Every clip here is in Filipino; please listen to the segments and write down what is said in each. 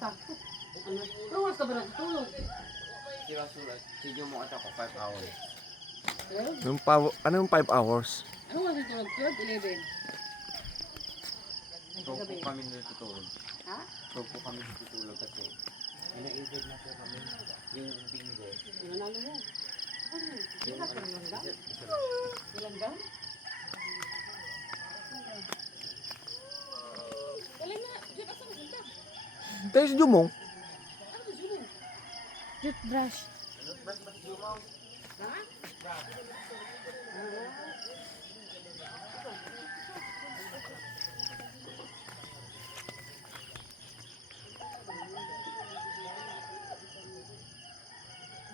ka? Luwas ka ba natutulog? Si Jumo at ako 5 hours. Ano yung 5 hours? Ano nga natutulog? 12, 11? So po kami natutulog. Ha? So po kami natutulog kasi ina-evade na po kami yung bingo. Nanalo mo. Yung ano, Bilanggang? Wala na. Diyan ka saan punta? Tayo si Jumong. Ano ba Jumo? Toothbrush. Ha?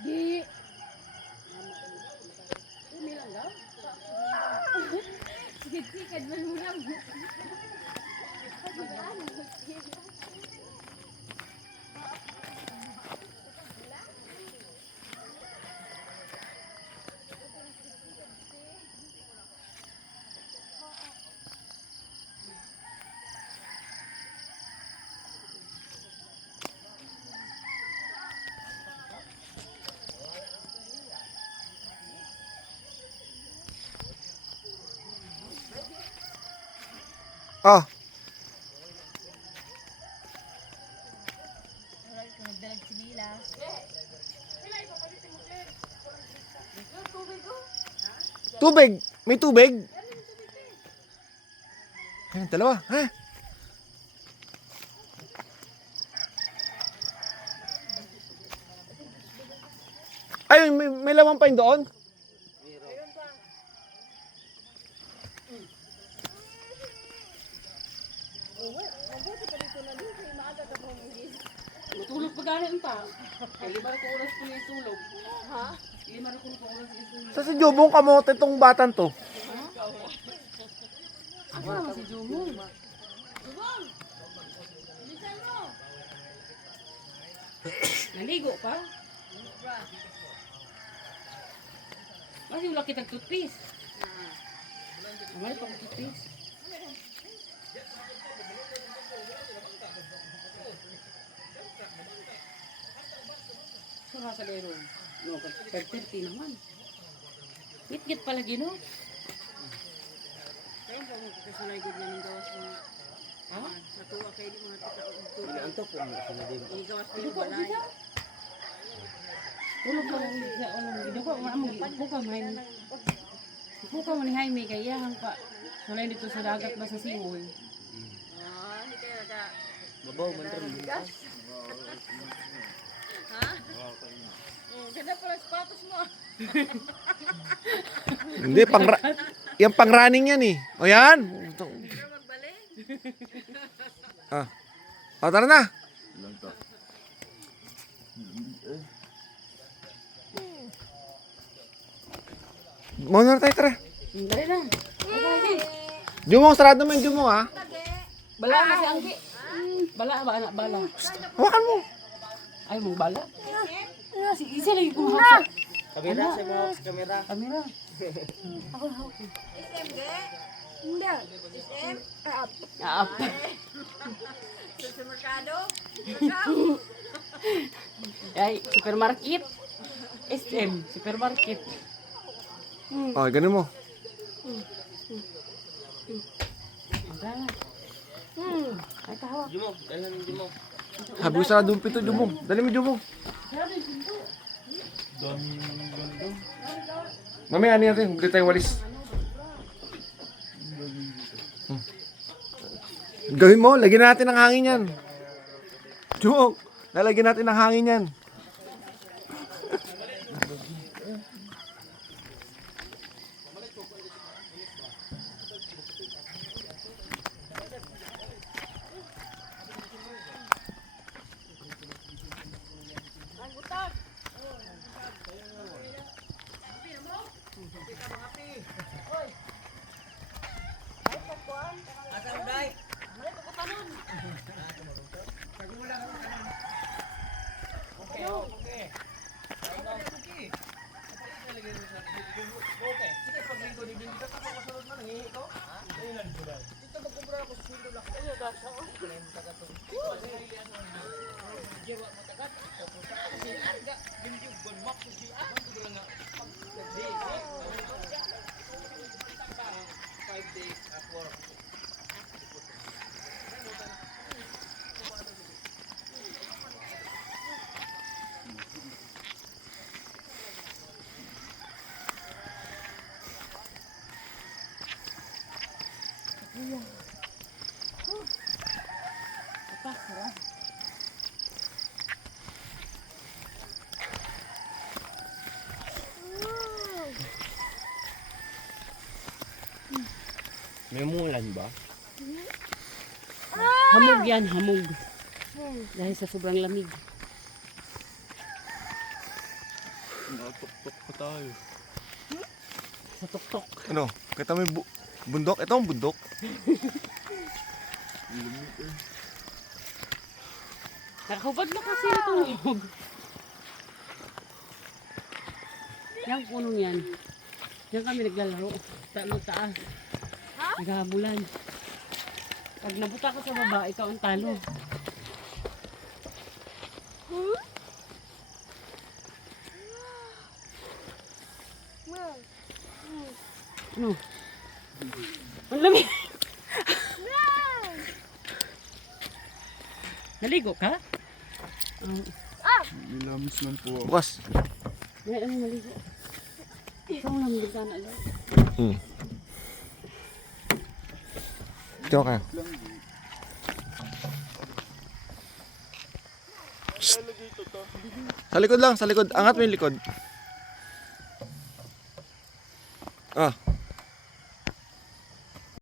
Di. Bilanggang? Sikad man mo lang. Ah, Alright, nagdalag sinilas. tubig. May tubig. Ayun, dalawa. Ha? Ay, may laman pa yun doon? Matulog pa galing pa. Kaya lima na ko oras po yung tulog. Ha? Lima na ko oras yung tulog. Sa si Jumong kamote tong batan to. Ako naman si Jumo. Naligo pa? Kasi wala kitang toothpaste. Wala pa akong toothpaste. Saka sa lero. No, pag-30 naman. Git-git palagi, no? Kaya ba mo kasunay gud namin gawas mo? Ha? Natuwa kayo di mga tita. Inaantok po mo sinabi mo. Gawas mo yung balay. Tulog ka lang sa ulang gid ko amo giupo ka may. Ipo ka man Jaime kay iyang pa. Wala dito sa dagat ba sa Siwol. Ah, hindi kaya ka. Babaw man rin. Ganda pala sapatos mo. Hindi, yan pang running yan eh. O yan. Ah. O, tara na. Muna na tayo, tara. Dali na. Jumong, sarado mo yung Jumong ha. Bala na si Anggi. Bala ba anak bala? Hawakan mo. Ay mo bala. Isa lagi kumahasa. Kamera sa mga kamera. Kamera. Hindi. Aap. Sa merkado. Ay, supermarket. SM, supermarket. O, ganun mo. Magana. Ay, kahawak. Jumo, dala ng Jumo. Habi ko sarado yung pito, Jumong. Dali mo, Jumong. Mamaya, ano natin? Bili tayo walis. Gawin mo, lagyan natin ng hangin yan. Jumong, lalagyan natin ng hangin yan. May mulan ba? Hamog yan, hamog. Dahil sa sobrang lamig. Natuktok pa tayo. Sa tuktok. Ano? Kita mo yung bundok? Ito ang bundok. Nakahubad na kasi natulog. Yung punong yan. Yan kami naglalaro. Talo taas. Naghahabulan. Pag nabuta ka sa baba, ikaw ang talo. Ano? Ang lamig! Naligo ka? Nilamis lang po. Bukas. May ano maligo? Ikaw lang bintana lang. Ito ka. Sa likod lang, sa likod. Angat mo yung likod. Ah.